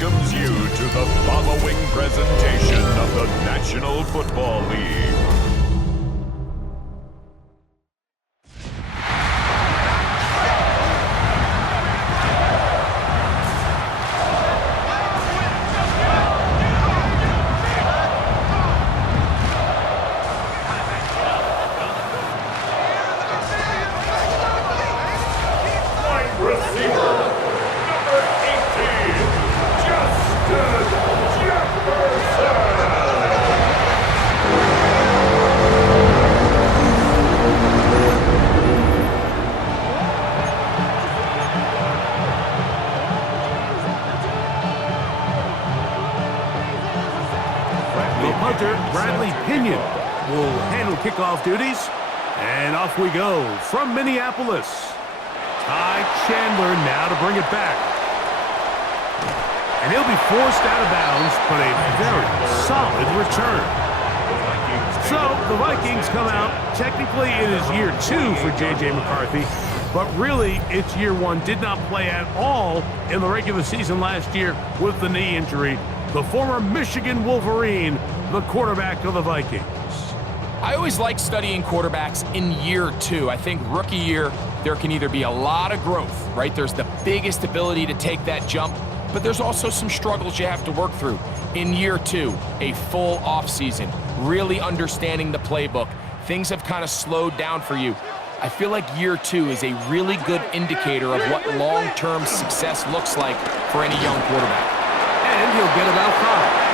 welcomes you to the following presentation of the National Football League. Will handle kickoff duties, and off we go from Minneapolis. Ty Chandler now to bring it back, and he'll be forced out of bounds, but a very solid return. So the Vikings come out. Technically it is year 2 for J.J. McCarthy, but really it's year 1. Did not play at all in the regular season last year with the knee injury. The former Michigan Wolverine, the quarterback of the Vikings. I always like studying quarterbacks in year 2. I think rookie year, there can either be a lot of growth, right? There's the biggest ability to take that jump, but there's also some struggles you have to work through. In year 2, a full offseason, really understanding the playbook. Things have kind of slowed down for you. I feel like year 2 is a really good indicator of what long-term success looks like for any young quarterback. And he'll get about 5.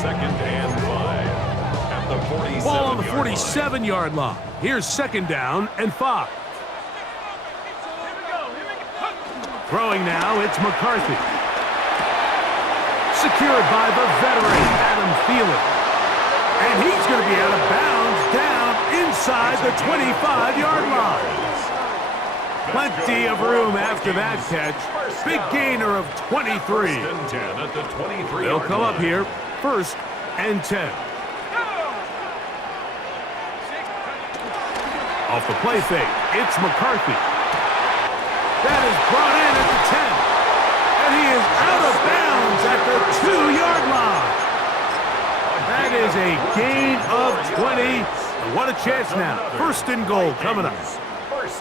Second and 5 at the 47-yard ball on the 47-yard line. Here's second down and 5. Throwing now, it's McCarthy. Secured by the veteran, Adam Thielen. And he's going to be out of bounds down inside the 25-yard line. Plenty of room after that catch. Big gainer of 23. They'll come up here. 1st and 10. Off the play fake, it's McCarthy. That is brought in at the 10. And he is out of bounds at the 2-yard line. That is a gain of 20. And what a chance now. 1st and goal coming up.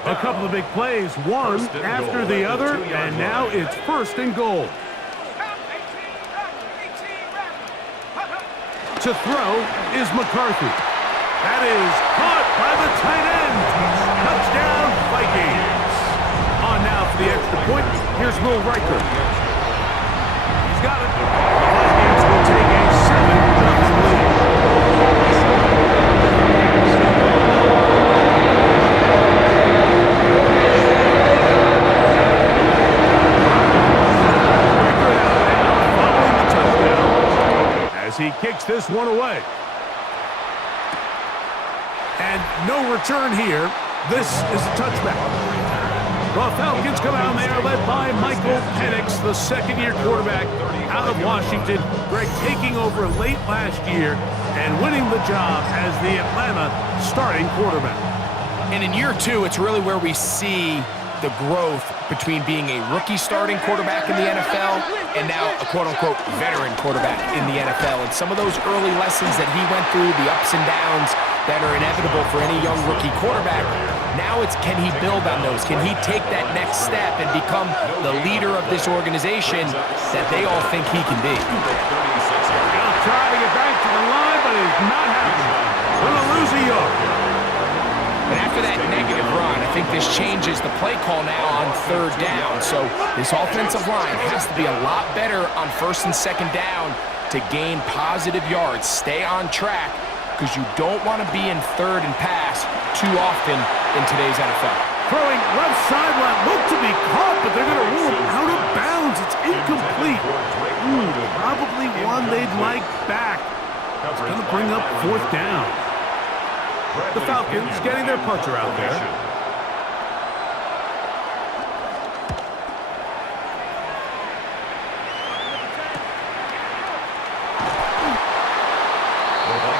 A couple of big plays, one after the other, and now it's 1st and goal. To throw is McCarthy. That is caught by the tight end. Touchdown, Vikings. On now for the extra point. Here's Will Riker. He's got it. The Vikings will take a 7-0 lead. He kicks this one away. And no return here. This is a touchback. The Falcons come out and they are led by Michael Penix, the second-year quarterback out of Washington. Greg taking over late last year and winning the job as the Atlanta starting quarterback. And in year 2, it's really where we see the growth between being a rookie starting quarterback in the NFL and now a quote-unquote veteran quarterback in the NFL. And some of those early lessons that he went through, the ups and downs that are inevitable for any young rookie quarterback, now it's can he build on those? Can he take that next step and become the leader of this organization that they all think he can be? He'll try to get back to the line, but it's not happening. Gonna lose a yard. And after that negative run, I think this changes the play call now on 3rd down. So this offensive line has to be a lot better on 1st and 2nd down to gain positive yards. Stay on track because you don't want to be in 3rd and pass too often in today's NFL. Throwing left sideline, look to be caught, but they're going to rule him out of bounds. It's incomplete. Probably one they'd like back. It's going to bring up 4th down. The Falcons getting their puncher out there.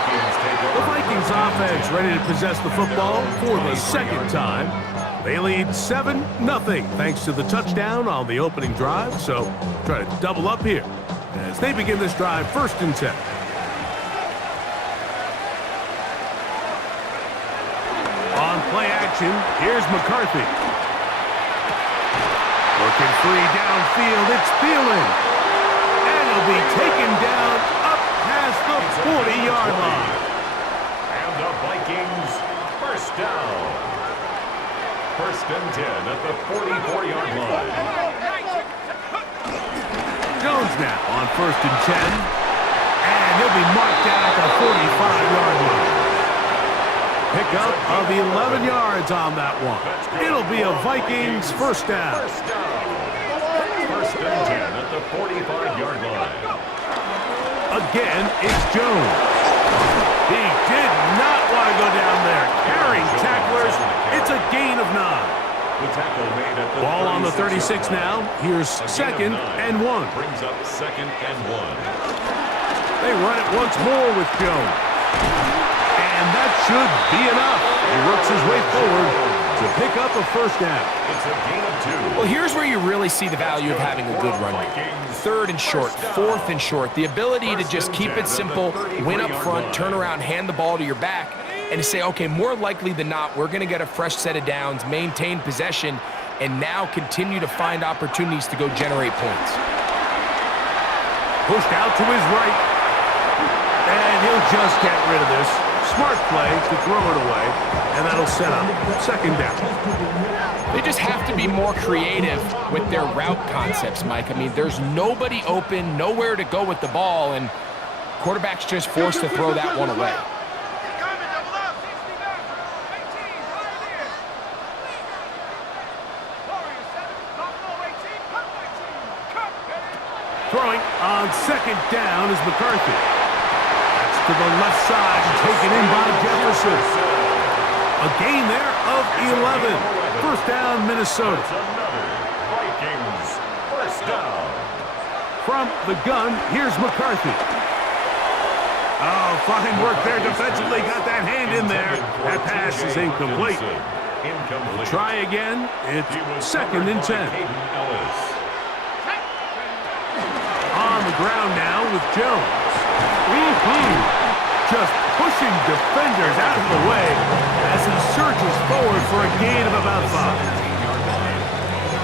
The Vikings offense ready to possess the football for the second time. They lead 7-0 thanks to the touchdown on the opening drive. So try to double up here as they begin this drive 1st and 10. On play action, here's McCarthy. Looking free downfield, it's Thielen. And he'll be taken down up past the 40-yard line. And the Vikings, 1st down. 1st and 10 at the 44-yard line. Jones now on 1st and 10. And he'll be marked down at the 45-yard line. Pickup of 11 yards on that one. It'll be a Vikings 1st down. 1st and 10 at the 45-yard line. Again, it's Jones. He did not want to go down there. Carrying tacklers. It's a gain of 9. The tackle made at the Ball on the 36 now. Here's 2nd and 1. Brings up 2nd and 1. They run it once more with Jones. And that should be enough. He works his way forward to pick up a 1st down. It's a gain of 2. Well, here's where you really see the value of having a good run game. 3rd and short, 4th and short. The ability to just keep it simple, win up front, turn around, hand the ball to your back, and to say, okay, more likely than not, we're going to get a fresh set of downs, maintain possession, and now continue to find opportunities to go generate points. Pushed out to his right. And he'll just get rid of this. Smart play to throw it away, and that'll set up 2nd down. They just have to be more creative with their route concepts, Mike. I mean, there's nobody open, nowhere to go with the ball, and quarterback's just forced to throw that one away. Throwing on 2nd down is McCarthy. To the left side, taken in by Jefferson. A gain there of 11. 1st down, Minnesota. Vikings, 1st down. From the gun, here's McCarthy. Oh, fine work there defensively. Got that hand in there. That pass is incomplete. We'll try again. It's 2nd and 10. On the ground now with Jones. Just pushing defenders out of the way as he surges forward for a gain of about 5.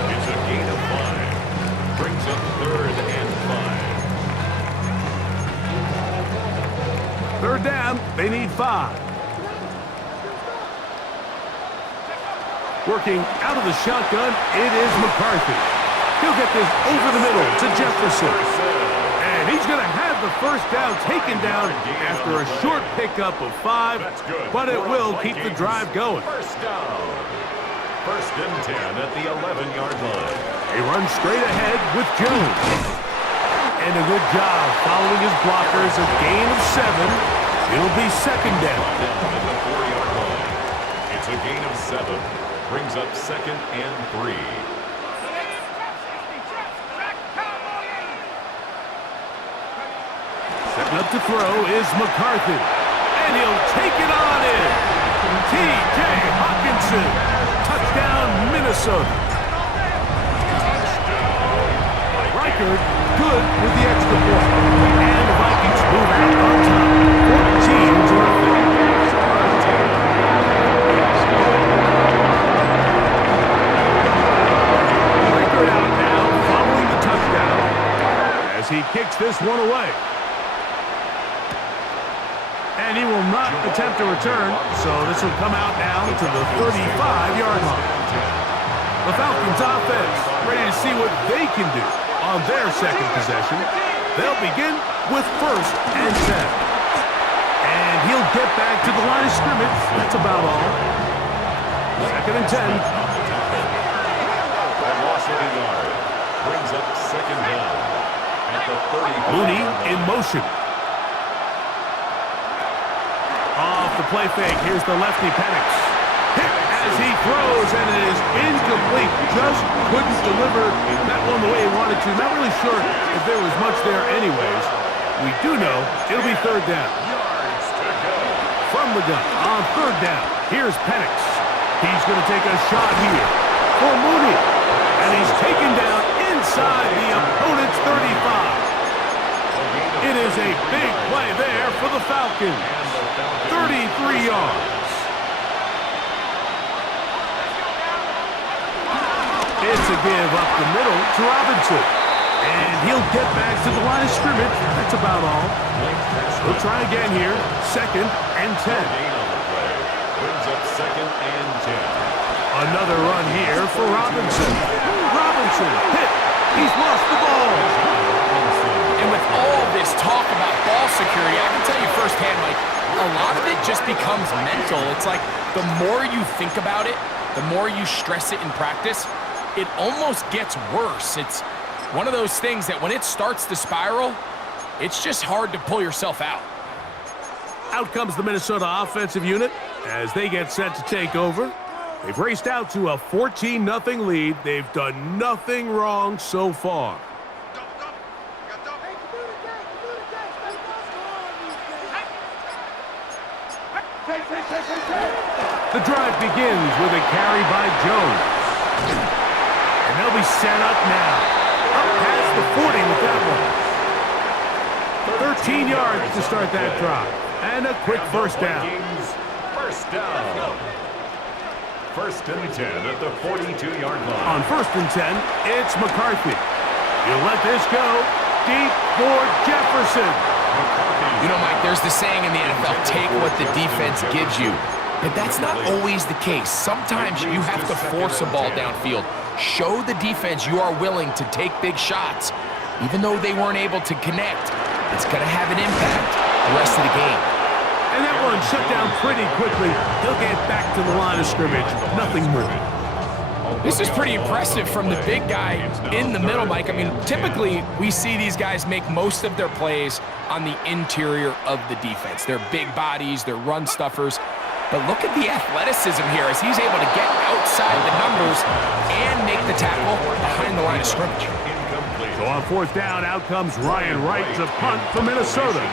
It's a gain of 5. Brings up 3rd and 5. 3rd down, they need 5. Working out of the shotgun, it is McCarthy. He'll get this over the middle to Jefferson. And he's going to have the 1st down taken down after a short pickup of 5, but it will keep the drive going. 1st down. 1st and 10 at the 11-yard line. He runs straight ahead with Jones. And a good job following his blockers, a gain of 7. It'll be 2nd down. Down at the 4-yard line. It's a gain of 7. Brings up 2nd and 3. Setting up to throw is McCarthy. And he'll take it on in. T.J. Hawkinson. Touchdown, Minnesota. Reichard good with the extra point. And the Vikings move out on top. 14-0. Reichard out now following the touchdown as he kicks this one away. And he will not attempt to return, so this will come out now to the 35-yard line. The Falcons offense ready to see what they can do on their 2nd possession. They'll begin with 1st and 10. And he'll get back to the line of scrimmage. That's about all. 2nd and 10. A loss of a yard. Brings up 2nd down at the 35. Mooney in motion. Off the play fake, here's the lefty Penix. Hit as he throws, and it is incomplete. Just couldn't deliver that one the way he wanted to. Not really sure if there was much there anyways. We do know it'll be 3rd down. Yards to the gun on third down. Here's Penix. He's going to take a shot here for Mooney. And he's taken down inside the opponent's 35. It is a big play there for the Falcons. 33 yards. It's a give up the middle to Robinson. And he'll get back to the line of scrimmage. That's about all. We'll try again here. 2nd and 10. Brings up 2nd and 10. Another run here for Robinson. Robinson hit. He's lost the ball. And with all this talk about ball security, I can tell you firsthand, Mike, a lot of it just becomes mental. It's like the more you think about it, the more you stress it in practice, it almost gets worse. It's one of those things that when it starts to spiral, it's just hard to pull yourself out. Out comes the Minnesota offensive unit as they get set to take over. They've raced out to a 14-0 lead. They've done nothing wrong so far. The drive begins with a carry by Jones. And they'll be set up now. Up past the 40 with that one. 13 yards to start that drive. And a quick first down. First down. 1st and 10 at the 42-yard line. On 1st and 10, it's McCarthy. He'll let this go deep for Jefferson. You know, Mike, there's the saying in the NFL, take what the defense gives you. But that's not always the case. Sometimes you have to force a ball downfield. Show the defense you are willing to take big shots. Even though they weren't able to connect, it's going to have an impact the rest of the game. And that one shut down pretty quickly. He'll get back to the line of scrimmage. Nothing more. This is pretty impressive from the big guy in the middle, Mike. I mean, typically we see these guys make most of their plays on the interior of the defense. They're big bodies, they're run stuffers. But look at the athleticism here as he's able to get outside the numbers and make the tackle behind the line of scrimmage. So on 4th down, out comes Ryan Wright to punt for Minnesota.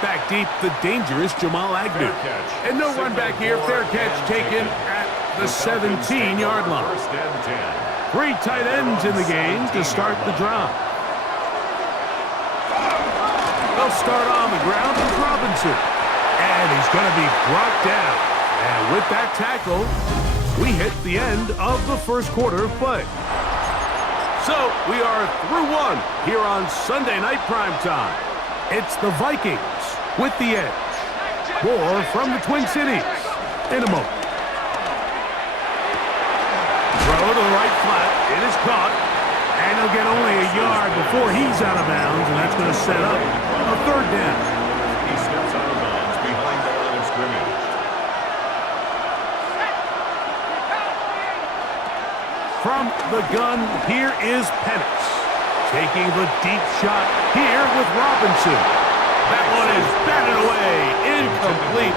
Back deep, the dangerous Jamal Agnew. And no run back here. Fair catch taken at the 17-yard line. 3 tight ends in the game to start the drive. They'll start on the ground with Robinson. And he's going to be brought down. And with that tackle, we hit the end of the first quarter of play. So we are through one here on Sunday Night Primetime. It's the Vikings with the edge. More from the Twin Cities in a moment. Throw to the right flat. It is caught. And he'll get only a yard before he's out of bounds, and that's going to set up a 3rd down. He steps out of bounds behind the line of scrimmage. From the gun, here is Penix. Taking the deep shot here with Robinson. That one is batted away. Incomplete.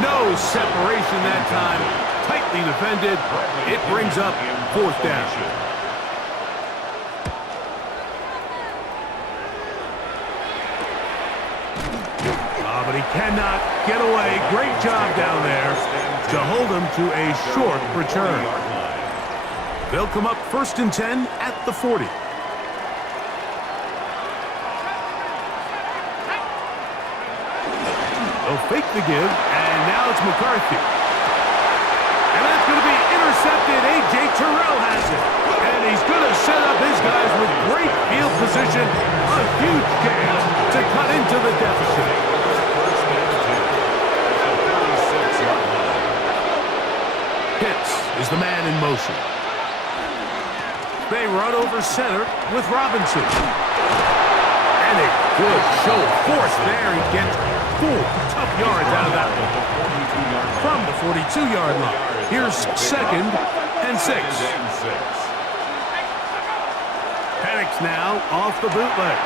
No separation that time. Tightly defended. It brings up 4th down. But he cannot get away. Great job down there to hold him to a short return. They'll come up 1st and 10 at the 40. They'll fake the give, and now it's McCarthy. And that's going to be intercepted. A.J. Terrell has it. And he's going to set up his guys with great field position. A huge chance to cut into the deficit. Pitts is the man in motion. They run over center with Robinson. And a good show of force there. He gets 4 tough yards out of that one. From the 42-yard line. Here's 2nd and 6. Penix now off the bootleg.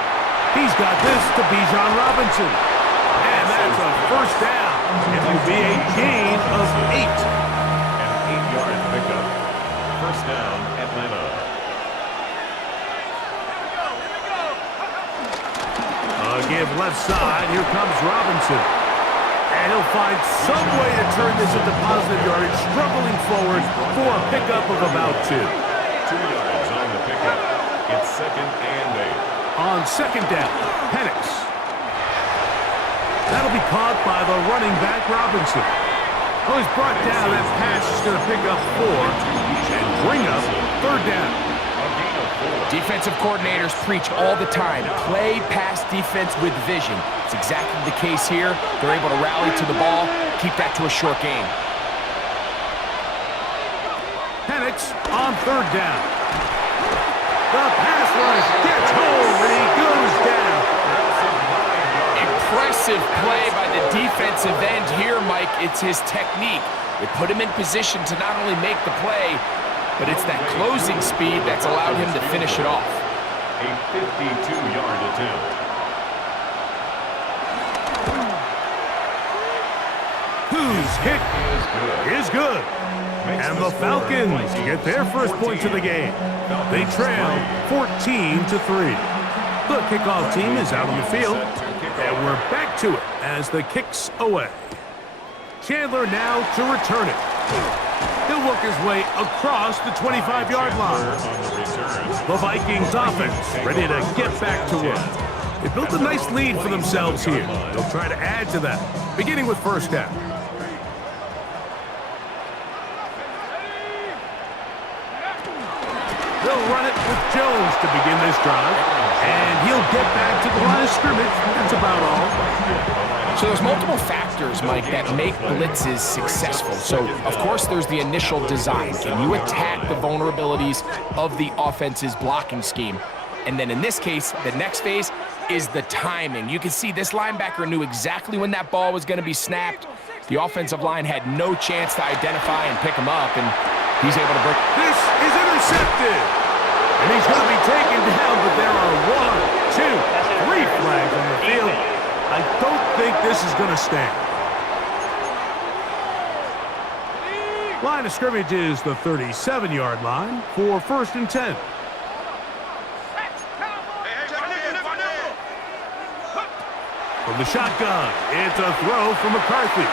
He's got this to Bijan Robinson. And that's a 1st down. It will be a gain of 8. An 8-yard pickup. 1st down, Atlanta. Give left side. Here comes Robinson. And he'll find some way to turn this into positive yardage, struggling forward for a pickup of about 2. 2 yards on the pickup. It's 2nd and 8. On 2nd down, Penix. That'll be caught by the running back, Robinson. Oh, he's brought down. That pass is going to pick up 4 and bring up 3rd down. Defensive coordinators preach all the time, play pass defense with vision. It's exactly the case here. They're able to rally to the ball, keep that to a short game. Penix on 3rd down. The pass rush gets home and he goes down. Impressive play by the defensive end here, Mike. It's his technique. It put him in position to not only make the play, but it's that closing speed that's allowed him to finish it off. A 52-yard attempt. Whose hit is good. And the Falcons get their first points of the game. They trail 14-3. The kickoff team is out on the field, and we're back to it as the kick's away. Chandler now to return it. He'll work his way across the 25-yard line. The Vikings offense ready to get back to work. They built a nice lead for themselves here. They'll try to add to that, beginning with 1st down. They'll run it with Jones to begin this drive, and he'll get back to the line of scrimmage. That's about all. So there's multiple factors, Mike, that make blitzes successful. So, of course, there's the initial design. Can you attack the vulnerabilities of the offense's blocking scheme? And then in this case, the next phase is the timing. You can see this linebacker knew exactly when that ball was going to be snapped. The offensive line had no chance to identify and pick him up, and he's able to break. This is intercepted. And he's going to be taken down, but there are 1, 2, 3 flags on the field. I don't think this is going to stand. Line of scrimmage is the 37-yard line for 1st and 10. From the shotgun, it's a throw from McCarthy.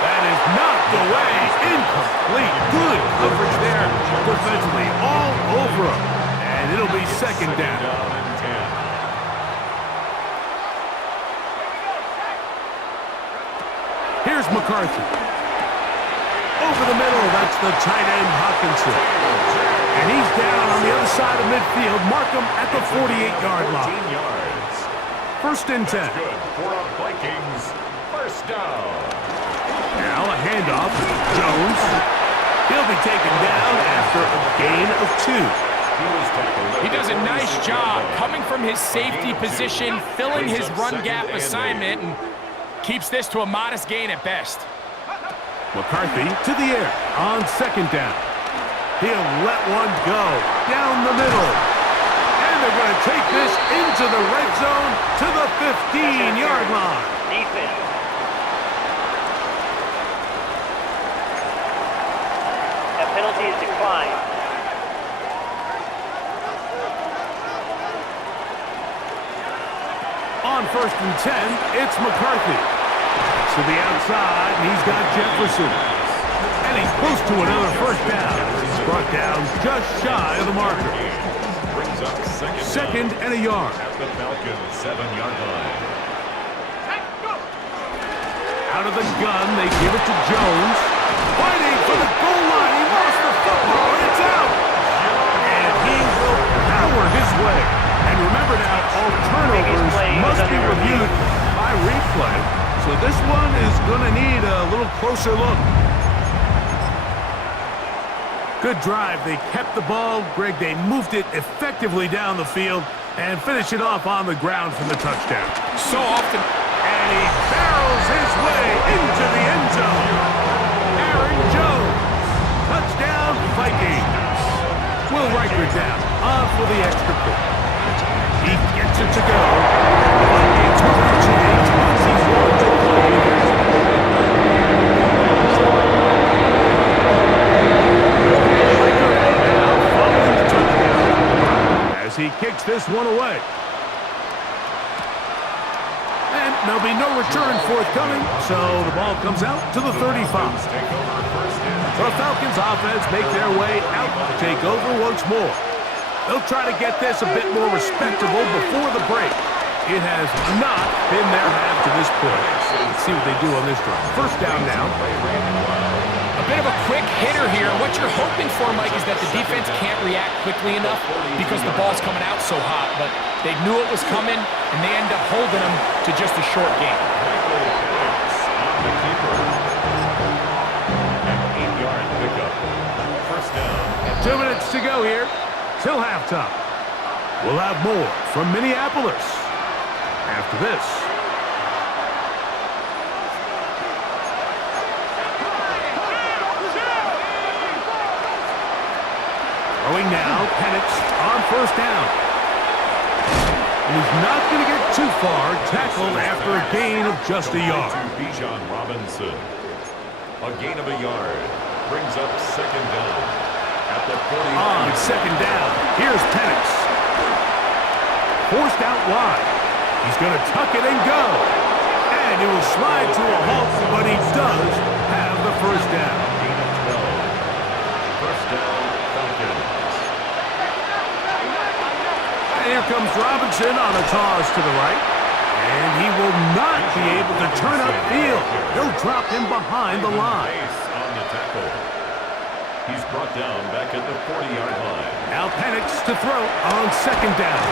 That is knocked away. Incomplete. Good coverage there defensively all over him. And it'll be 2nd down. Here's McCarthy. Over the middle, that's the tight end Hawkinson. And he's down on the other side of midfield. Mark him at the 48-yard line. 1st and 10. Good for a Vikings 1st down. Now a handoff. Jones. He'll be taken down after a gain of 2. He does a nice job coming from his safety position, filling his run gap assignment, and keeps this to a modest gain at best. McCarthy to the air on 2nd down. He'll let one go down the middle. And they're going to take this into the red zone to the 15-yard line. Defense. That penalty is declined. On 1st and 10, it's McCarthy. To the outside, and he's got Jefferson. And he's close to another 1st down. He's brought down just shy of the marker. Brings up 2nd and a yard. At the Falcons 7-yard line. Out of the gun, they give it to Jones. Fighting for the goal line. He lost the football, and it's out. And he will power his way. And remember now, all turnovers must be reviewed by replay. So this one is going to need a little closer look. Good drive. They kept the ball. Greg, they moved it effectively down the field and finished it off on the ground for the touchdown. So often. And he barrels his way into the end zone. Aaron Jones. Touchdown, Vikings. Will Riker down on for the extra point. He gets it to go. Vikings will reach a 24-3 lead. As he kicks this one away. And no There'll be no return forthcoming, so the ball comes out to the 35. The Falcons offense make their way out to take over once more. They'll try to get this a bit more respectable before the break. It has not been their half to this point. Let's see what they do on this drive. First down now. A bit of a quick hitter here. What you're hoping for, Mike, is that the defense can't react quickly enough because the ball's coming out so hot. But they knew it was coming, and they end up holding them to just a short game. An 8-yard pickup. First down. 2 minutes to go here till halftime. We'll have more from Minneapolis after this. Throwing now, Penix on first down. And he's not going to get too far, tackled after a gain of just a yard. Bijan Robinson. A gain of a yard. Brings up second down. At the 40. On second down, here's Penix. Forced out wide. He's going to tuck it and go. And it will slide to a halt, but he does have the first down. Gain of 12. First down, Falcons. And here comes Robinson on a toss to the right. And he will not be able to turn upfield. They'll drop him behind the line. On the tackle. He's brought down back at the 40-yard line. Now Penix to throw on second down.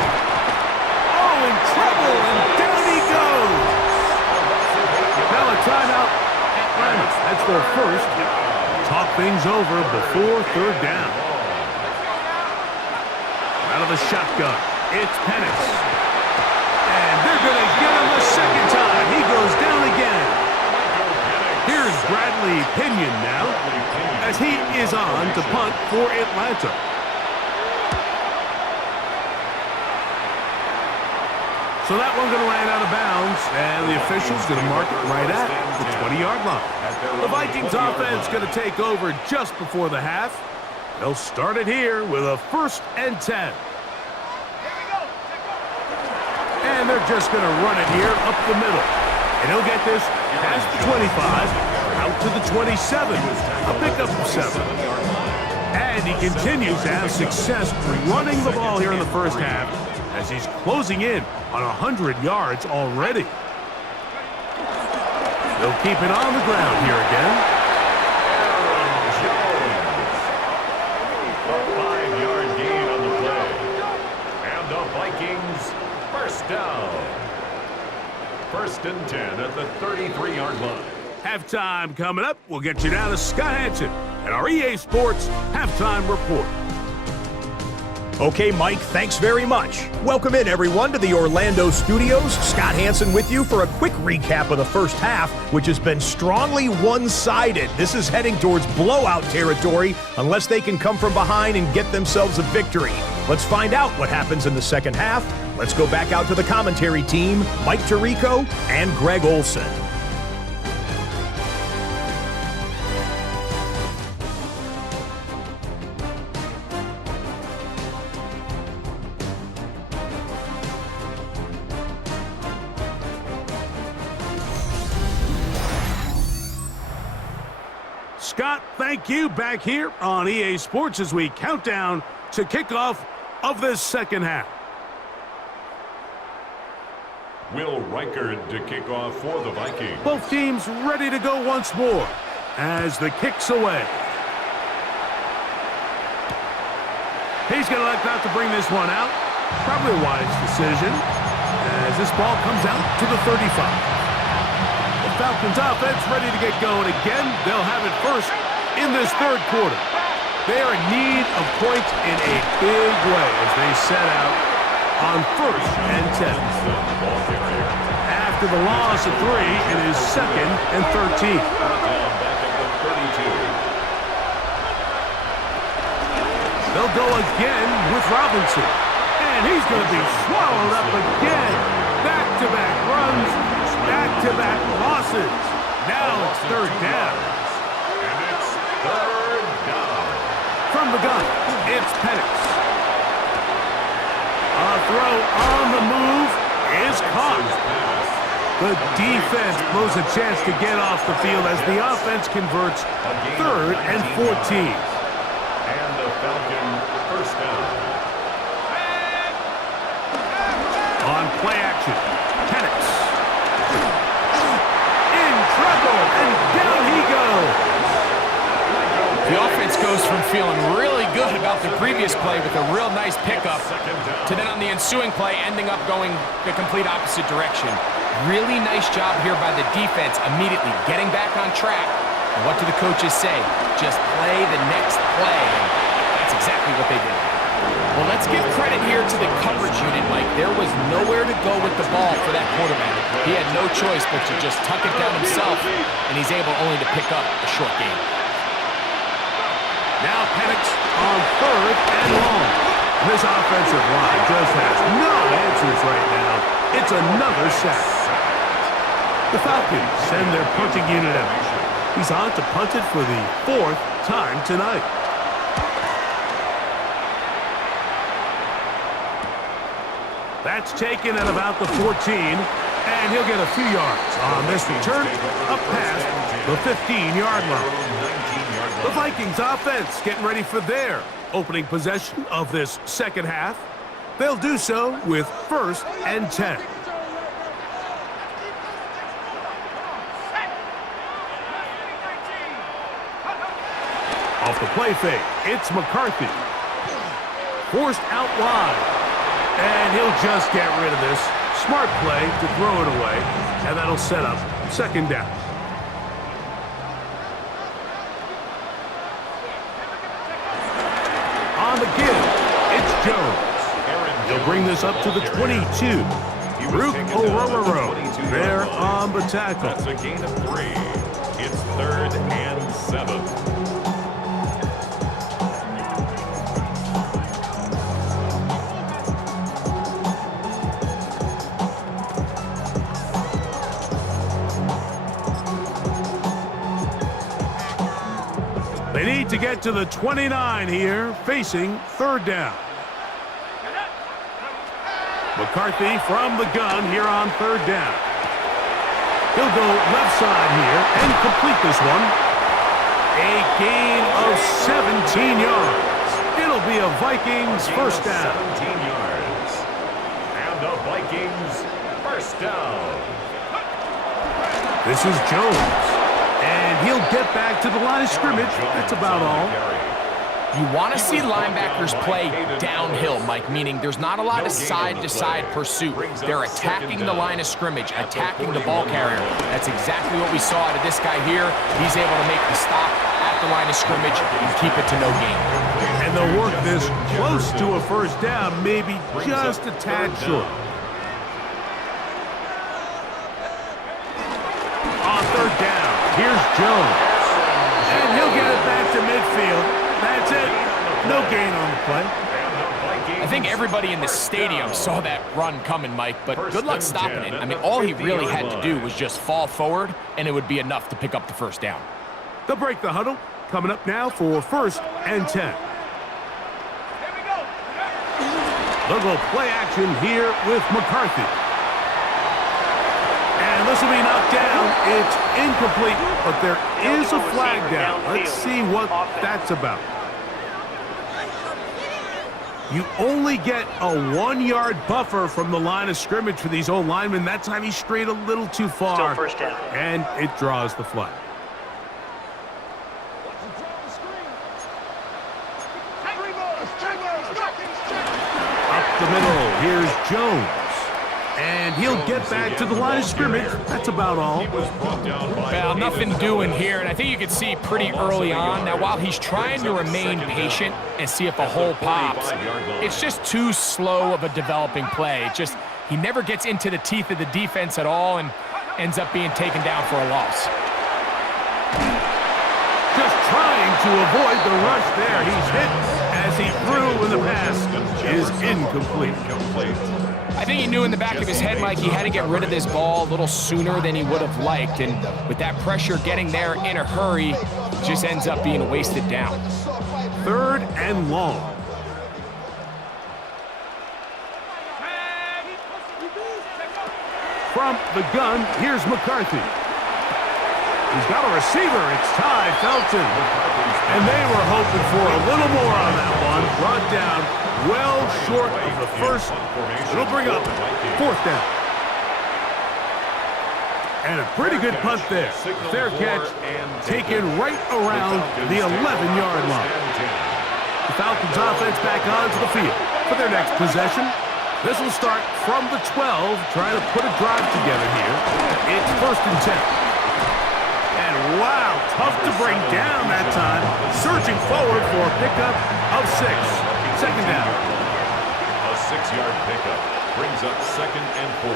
Oh, in trouble, and down he goes. Now a timeout. Atlanta. That's their first. Talk things over before third down. Out of the shotgun, it's Penix. And they're going to get him a second time. He goes down again. Here's Bradley Pinion now, as he is on to punt for Atlanta. So that one's going to land out of bounds, and the official's going to mark it right at the 20-yard line. The Vikings offense going to take over just before the half. They'll start it here with a 1st and 10. And they're just going to run it here up the middle. And he'll get this past the 25, out to the 27, a pickup of 7. And he continues to have success running the ball here in the first half as he's closing in on 100 yards already. They'll keep it on the ground here again. A 5-yard gain on the play. And the Vikings, first down. 1st and 10 at the 33-yard line. Halftime coming up. We'll get you down to Scott Hansen at our EA Sports Halftime Report. Okay, Mike, thanks very much. Welcome in, everyone, to the Orlando studios. Scott Hansen with you for a quick recap of the first half, which has been strongly one-sided. This is heading towards blowout territory unless they can come from behind and get themselves a victory. Let's find out what happens in the second half. Let's go back out to the commentary team, Mike Tirico and Greg Olson. Scott, thank you. Back here on EA Sports as we count down to kickoff of this second half. Will Reichard to kick off for the Vikings. Both teams ready to go once more as the kick's away. He's going to elect not to bring this one out. Probably a wise decision as this ball comes out to the 35. The Falcons offense ready to get going again. They'll have it first in this third quarter. They are in need of points in a big way as they set out on 1st and 10. After the loss of 3, it is 2nd and 13. They'll go again with Robinson. And he's going to be swallowed up again. Back-to-back runs, back-to-back losses. Now it's third down. And it's third down. From the gun, it's Penix. A throw on the move is caught. The defense blows a chance to get off the field as the offense converts 3rd and 14. And the Falcon first down. On play action, Penix. In trouble, and down he goes. The offense goes from feeling really good about the previous play with a real nice pickup to then on the ensuing play ending up going the complete opposite direction. Really nice job here by the defense immediately getting back on track. And what do the coaches say? Just play the next play. And that's exactly what they did. Well, let's give credit here to the coverage unit, Mike. There was nowhere to go with the ball for that quarterback. He had no choice but to just tuck it down himself, and he's able only to pick up a short gain. Now Penix on 3rd and long. This offensive line just has no answers right now. It's another sack. The Falcons send their punting unit out. He's on to punt it for the 4th time tonight. That's taken at about the 14, and he'll get a few yards on this return up past the 15-yard line. The Vikings offense getting ready for their opening possession of this second half. They'll do so with 1st and 10. Off the play fake, it's McCarthy. Forced out wide. And he'll just get rid of this. Smart play to throw it away. And that'll set up 2nd down. On the give, it's Jones. He'll bring this up to the 22. Rook Orororo there on the tackle. That's a gain of 3. It's 3rd and 7. They need to get to the 29 here, facing 3rd down. McCarthy from the gun here on 3rd down. He'll go left side here and complete this one. A gain of 17 yards. It'll be a Vikings first down. 17 yards. And the Vikings first down. This is Jones. And he'll get back to the line of scrimmage. That's about all. You want to see linebackers play downhill, Mike, meaning there's not a lot of side-to-side pursuit. They're attacking the line of scrimmage, attacking the ball carrier. That's exactly what we saw out of this guy here. He's able to make the stop at the line of scrimmage and keep it to no gain. And they'll work this close to a first down, maybe just a tad short. On 3rd down, here's Jones. And he'll get it back to midfield. That's it. No gain on the play. I think everybody in the stadium saw that run coming, Mike, but good luck stopping it. I mean, all he really had to do was just fall forward, and it would be enough to pick up the first down. They'll break the huddle. Coming up now for 1st and 10. They'll go play action here with McCarthy. And this will be knocked down. It's incomplete, but there is a flag down. Let's see what that's about. You only get a 1-yard buffer from the line of scrimmage for these old linemen. That time he strayed a little too far. Still first down. And it draws the flag. Up the middle, here's Jones. And he'll get back to the line of scrimmage. That's about all. Well, nothing doing here, and I think you can see pretty early on. Now, while he's trying to remain patient and see if a hole pops, it's just too slow of a developing play. He never gets into the teeth of the defense at all and ends up being taken down for a loss. Just trying to avoid the rush there. He's hit as he threw, and the pass is incomplete. I think he knew in the back of his head, Mike, he had to get rid of this ball a little sooner than he would have liked. And with that pressure getting there in a hurry, it just ends up being a wasted down. 3rd and long. From the gun, here's McCarthy. He's got a receiver. It's Ty Felton. And they were hoping for a little more on that one. Brought down well short of the first. It'll bring up 4th down. And a pretty good punt there. Fair catch taken right around the 11-yard line. The Falcons offense back onto the field for their next possession. This will start from the 12, trying to put a drive together here. It's 1st and 10. And wow, tough to bring down that time. Surging forward for a pickup of 6. 2nd down. A 6-yard pickup brings up 2nd and 4.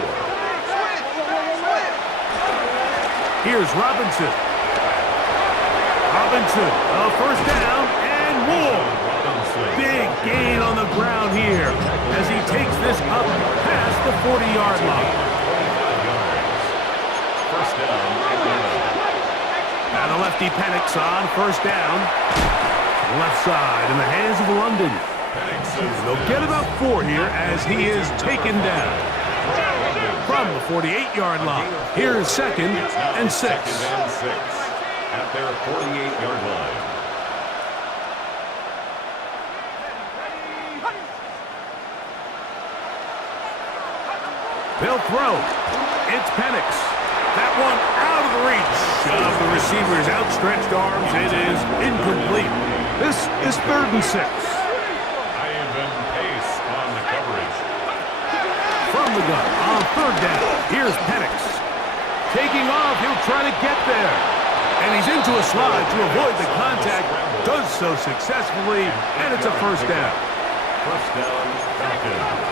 Here's Robinson. Robinson, a 1st down and more. Big gain on the ground here as he takes this up past the 40-yard line. 1st down and 1. Now the lefty panics on 1st down. Left side in the hands of London. They'll get about 4 here as he is taken down. From the 48-yard line, here's 2nd and 6. 2nd and 6 at their 48-yard line. They'll throw. It's Penix. That one out of the reach of the receiver's outstretched arms. It is incomplete. This is 3rd and 6. Ivan Pace on the coverage. From the gun on 3rd down. Here's Penix. Taking off, he'll try to get there. And he's into a slide to avoid the contact. Does so successfully, and it's a 1st down. 1st down, Falcons.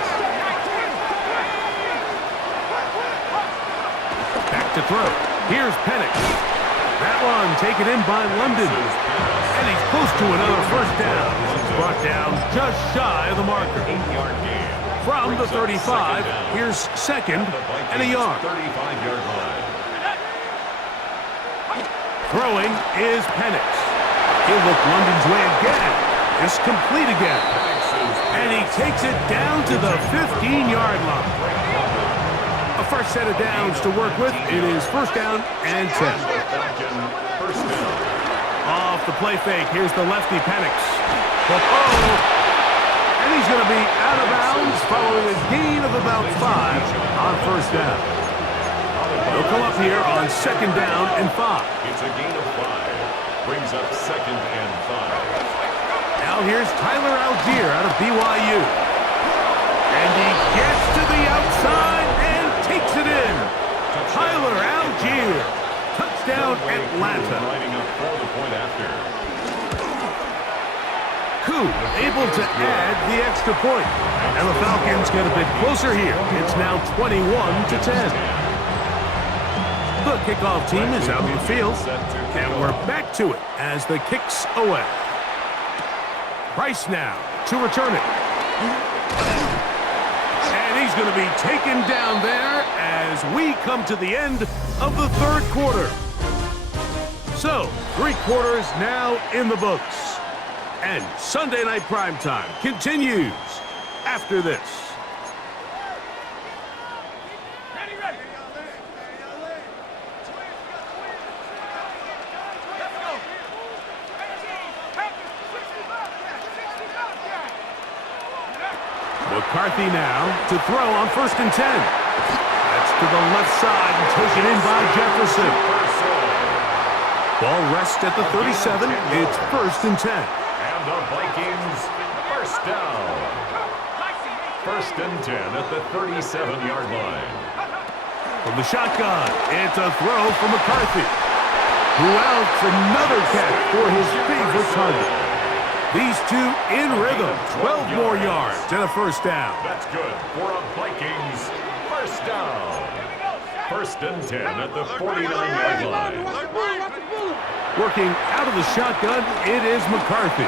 Back to throw. Here's Penix. That one taken in by London. And he's close to another 1st down. He's brought down just shy of the marker. 8-yard gain. From the 35, here's 2nd and a yard. 35-yard line. Throwing is Penix. He'll look London's way again. It's complete again. And he takes it down to the 15-yard line. A first set of downs to work with. It is 1st down and 10. 1st down. Off the play fake, here's the lefty Penix. Oh! And he's going to be out of bounds following a gain of about 5 on 1st down. He'll come up here on 2nd down and 5. It's a gain of 5. Brings up 2nd and 5. Now here's Tyler Algier out of BYU. And he gets to the outside and takes it in. Tyler Algier. Touchdown Atlanta. Lining up for the point after. Koo able to add the extra point. And the Falcons get a bit closer here. It's now 21-10. The kickoff team is out on the field. And we're back to it as the kick's away. Price now to return it. And he's going to be taken down there as we come to the end of the 3rd quarter. So, 3 quarters now in the books. And Sunday Night Primetime continues after this. McCarthy now to throw on 1st and 10. That's to the left side and taken in by Jefferson. Ball rests at the 37. It's 1st and 10. And the Vikings, 1st down. 1st and 10 at the 37-yard line. From the shotgun, it's a throw for McCarthy. Who else? Another catch for his favorite target. These two in rhythm. 12 more yards and a 1st down. That's good for a Vikings 1st down. 1st and 10 at the 49-yard line. Working out of the shotgun, it is McCarthy.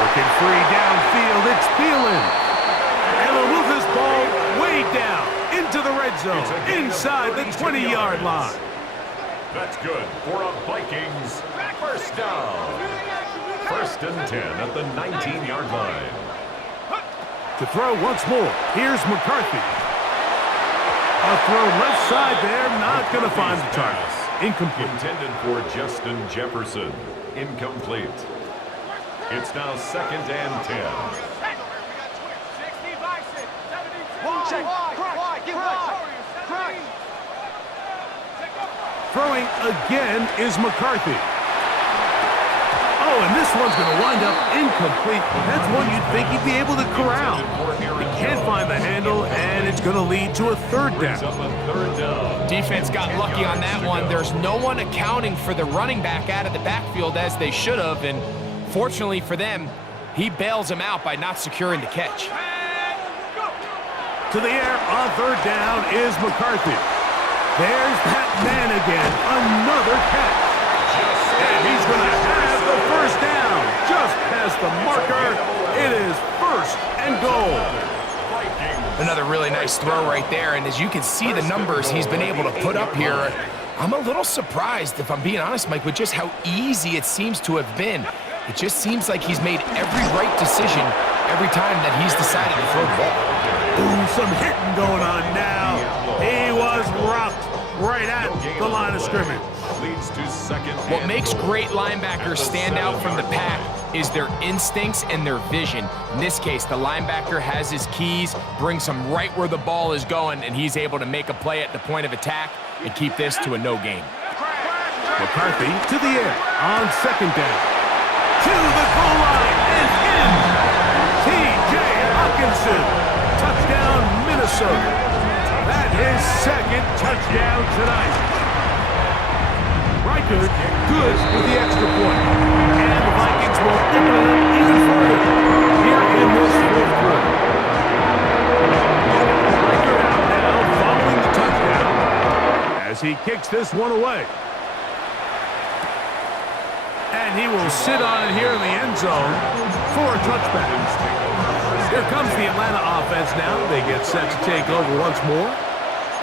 Working free downfield, it's Thielen. And they'll move this ball way down into the red zone, inside the 20-yard line. That's good for a Vikings 1st down. 1st and 10 at the 19-yard line. To throw once more, here's McCarthy. A throw left side there, not going to find the target. Incomplete. Intended for Justin Jefferson. Incomplete. It's now 2nd and 10. Throwing again is McCarthy. Oh, and this one's going to wind up incomplete. That's one you'd think he'd be able to corral. He can't find the handle, and it's going to lead to a third down. Defense got lucky on that one. There's no one accounting for the running back out of the backfield as they should have, and fortunately for them, he bails him out by not securing the catch. To the air on third down is McCarthy. There's that man again. Another catch. And he's going to have the first down. Just past the marker. It is 1st and goal. Another really nice throw right there, and as you can see the numbers he's been able to put up here, I'm a little surprised, if I'm being honest, Mike, with just how easy it seems to have been. It just seems like he's made every right decision every time that he's decided to throw the ball. Ooh, some hitting going on now. He was rocked right at the line of scrimmage. What makes great linebackers stand out from the pack is their instincts and their vision. In this case, the linebacker has his keys, brings him right where the ball is going, and he's able to make a play at the point of attack and keep this to a no gain. McCarthy to the air on 2nd down. To the goal line and in. T.J. Hawkinson. Touchdown, Minnesota. That is 2nd touchdown tonight. Riker good with the extra point. And the Vikings will open it up even further here in this 4th quarter. Riker out now following the touchdown as he kicks this one away. And he will sit on it here in the end zone for a touchback. Here comes the Atlanta offense now. They get set to take over once more.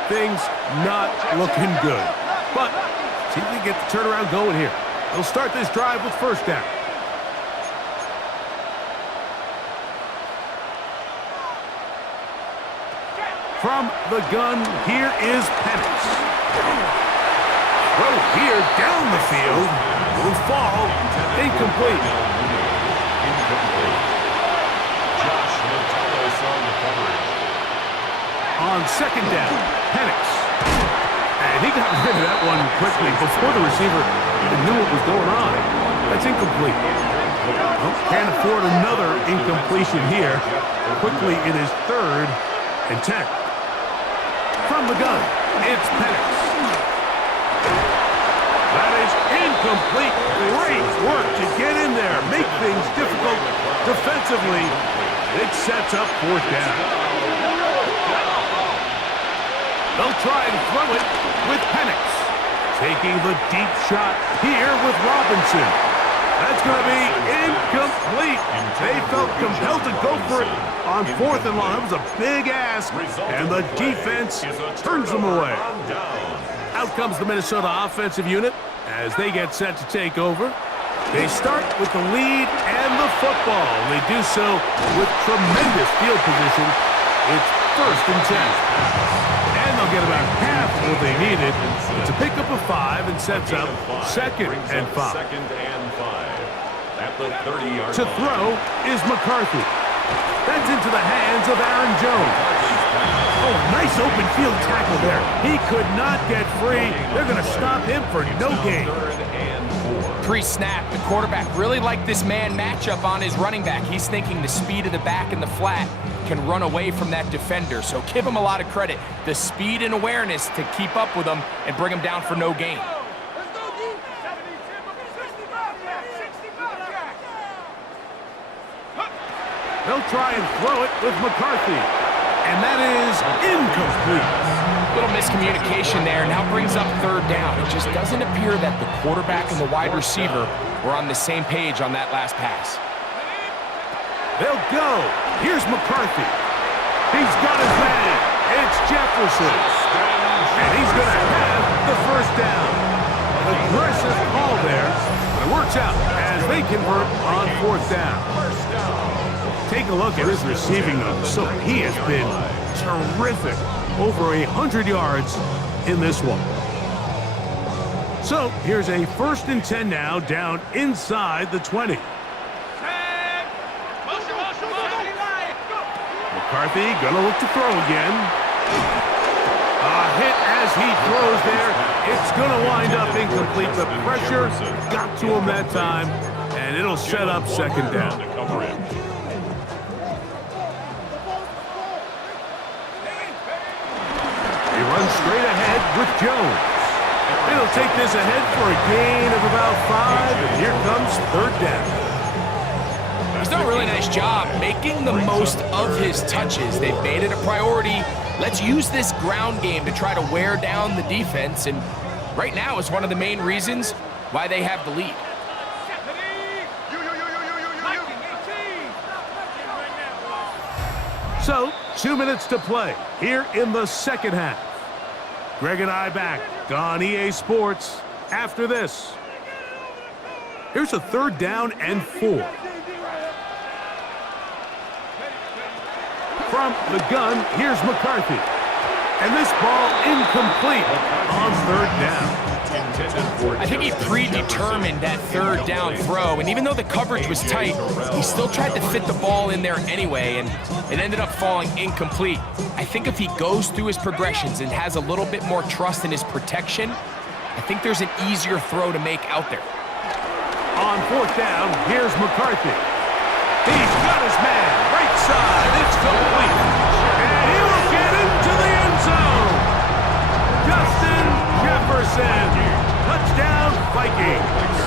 Things not looking good. But see if they get the turnaround going here. They'll start this drive with 1st down. From the gun, here is Penix. Throw here down the field. Will fall. Incomplete. On 2nd down, Penix. And he got rid of that one quickly before the receiver even knew what was going on. That's incomplete. Well, can't afford another incompletion here. Quickly, it is 3rd and 10. From the gun, it's Penix. That is incomplete. Great work to get in there. Make things difficult defensively. It sets up 4th down. They'll try and throw it with Penix. Taking the deep shot here with Robinson. That's going to be incomplete. They felt compelled to go for it on 4th and long. It was a big ask, and the defense turns them away. Out comes the Minnesota offensive unit as they get set to take over. They start with the lead and the football. They do so with tremendous field position. It's 1st and 10. And they'll get about half what they needed. It's a pickup of 5 and sets up 2nd and 5. At the 30-yard to throw is McCarthy. That's into the hands of Aaron Jones. Oh, nice open field tackle there. He could not get free. They're going to stop him for no gain. Pre-snap, the quarterback really liked this man matchup on his running back. He's thinking the speed of the back and the flat can run away from that defender. So give him a lot of credit. The speed and awareness to keep up with him and bring him down for no gain. They'll try and throw it with McCarthy. And that is incomplete. Little miscommunication there. Now brings up 3rd down. It just doesn't appear that the quarterback and the wide receiver were on the same page on that last pass. They'll go. Here's McCarthy. He's got his man. It's Jefferson. And he's going to have the 1st down. Aggressive call there. But it works out as they convert on 4th down. Take a look at his receiving numbers. So he has been terrific. over 100 yards in this one. So here's a 1st and 10 now, down inside the 20. McCarthy gonna look to throw again. A hit as he throws there. It's gonna wind up incomplete. The pressure got to him that time, and it'll set up 2nd down. He runs straight ahead with Jones. It'll take this ahead for a gain of about 5, and here comes 3rd down. He's done a really nice job making the most of his touches. They've made it a priority. Let's use this ground game to try to wear down the defense, and right now is one of the main reasons why they have the lead. So, 2 minutes to play here in the 2nd half. Greg and I back on EA Sports after this. Here's a 3rd down and 4. From the gun, here's McCarthy. And this ball incomplete on 3rd down. I think he predetermined that 3rd down throw, and even though the coverage was tight, he still tried to fit the ball in there anyway, and it ended up falling incomplete. I think if he goes through his progressions and has a little bit more trust in his protection, I think there's an easier throw to make out there. On 4th down, here's McCarthy. He's got his man, right side, it's complete. And he will get into the end zone. Justin Jefferson, touchdown Vikings.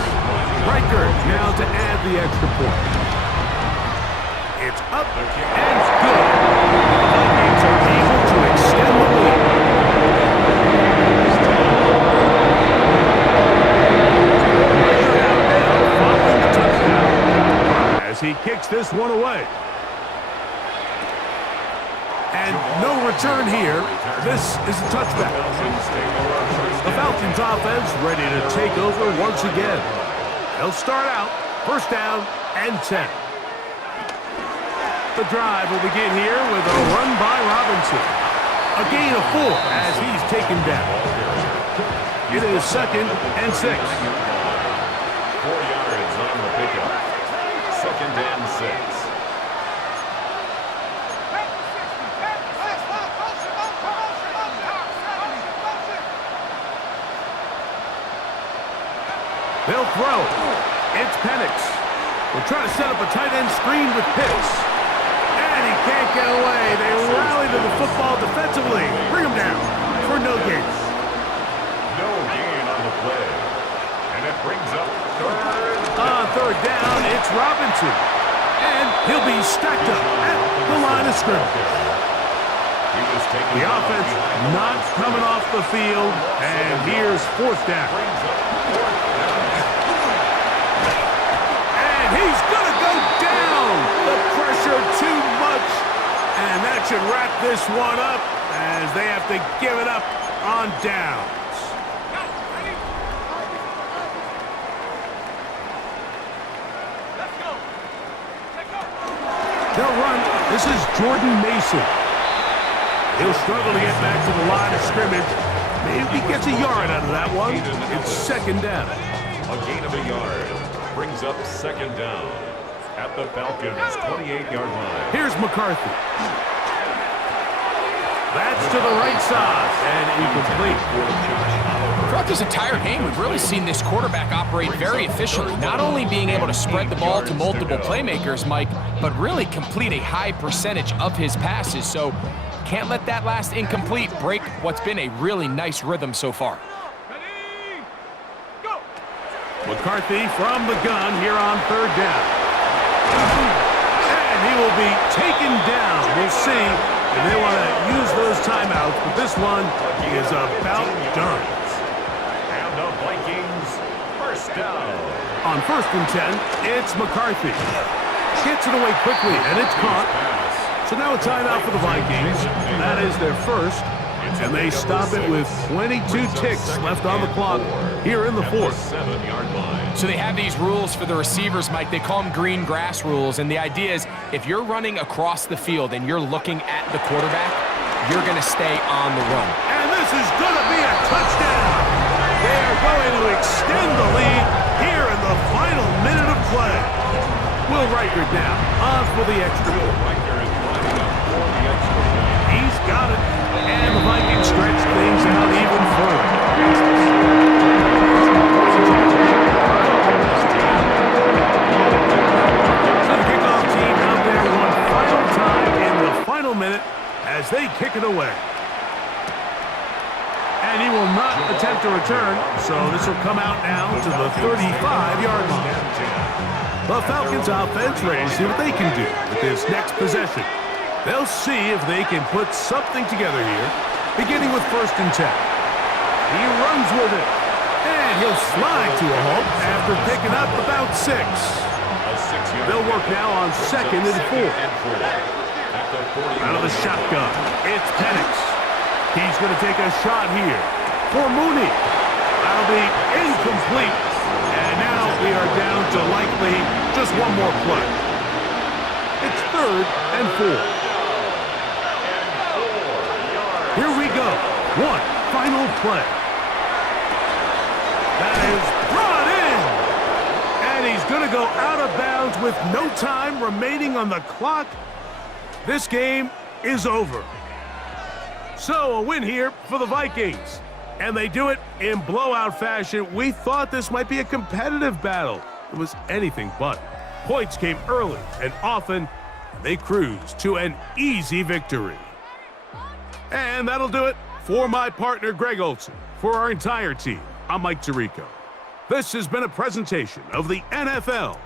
Riker now to add the extra point. It's up and good. The Vikings are able to extend the lead. As he kicks this one away. And no return here. This is a touchback. The Falcons offense ready to take over once again. They'll start out 1st down and 10. The drive will begin here with a run by Robinson. A gain of 4 as he's taken down. It is 2nd and 6. 4 yards on the pickup. 2nd and 6. They'll throw. It's Penix. We'll try to set up a tight end screen with Pitts. And he can't get away. They rally to the football defensively. Bring him down for no gain. No gain on the play. And it brings up 3rd. On 3rd down, it's Robinson. And he'll be stacked up at the line of scrimmage. The offense not coming off the field. And here's 4th down. And he's going to go down. The pressure too much. And that should wrap this one up as they have to give it up on downs. They'll run. This is Jordan Mason. He'll struggle to get back to the line of scrimmage. Maybe gets a yard out of that one. It's 2nd down. A gain of a yard brings up 2nd down at the Falcons' 28-yard line. Here's McCarthy. That's to the right side and incomplete. Throughout this entire game, we've really seen this quarterback operate very efficiently, not only being able to spread the ball to multiple playmakers, Mike, but really complete a high percentage of his passes. So can't let that last incomplete break what's been a really nice rhythm so far. McCarthy from the gun here on 3rd down. And he will be taken down. We'll see if they want to use those timeouts, but this one is about done. And the Vikings 1st down. On 1st and 10, it's McCarthy. Gets it away quickly, and it's caught. So now a timeout for the Vikings. That is their 1st, and they stop it with 22 ticks left on the clock here in the 4th. 7-yard line. So they have these rules for the receivers, Mike. They call them green grass rules, and the idea is if you're running across the field and you're looking at the quarterback, you're going to stay on the run. And this is going to be a touchdown. They are going to extend the lead here in the final minute of play. Will Riker down, on for the extra point. He's got it, and the Vikings stretch things out even further. So the kickoff team out there one final time in the final minute as they kick it away. And he will not attempt to return, so this will come out now to the 35-yard line. The Falcons offense ready to see what they can do with this next possession. They'll see if they can put something together here, beginning with 1st and 10. He runs with it, and he'll slide to a halt after picking up about 6. They'll work now on 2nd and 4. Out of the shotgun, it's Penix. He's going to take a shot here for Mooney. That'll be incomplete. And now we are down to likely just one more play. It's 3rd and 4. Here we go. One final play. That is brought in. And he's going to go out of bounds with no time remaining on the clock. This game is over. So a win here for the Vikings. And they do it in blowout fashion. We thought this might be a competitive battle. It was anything but. Points came early and often, and they cruised to an easy victory. And that'll do it for my partner, Greg Olson. For our entire team, I'm Mike Tirico. This has been a presentation of the NFL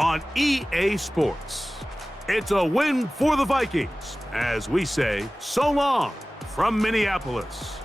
on EA Sports. It's a win for the Vikings, as we say so long from Minneapolis.